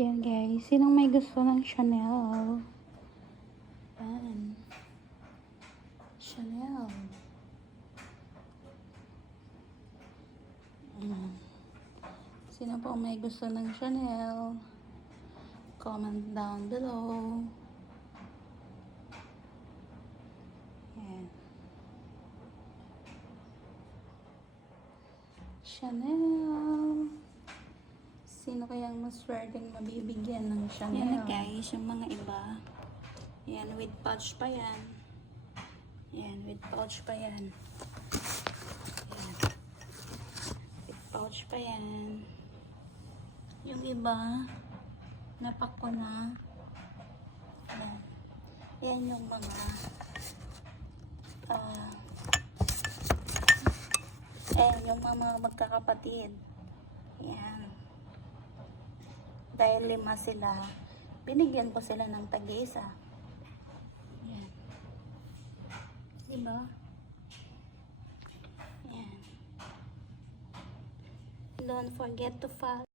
Yan guys, sinong may gusto ng Chanel? Yan. Chanel. Yan. Sino po may gusto ng Chanel? Comment down below. Yan. Chanel. Sino kayang maswerteng mabibigyan ng Chanel? Yan na guys, yung mga iba. Yan, with pouch pa yan. Yan, with pouch pa yan. Yan. With pouch pa yan. Yung iba, napak ko na. Yan. Yan yung mga yung mga magkakapatid. Yan. Dahil 5 sila, binigyan ko sila ng tag-isa. Yan. Diba? Yan. Don't forget to follow.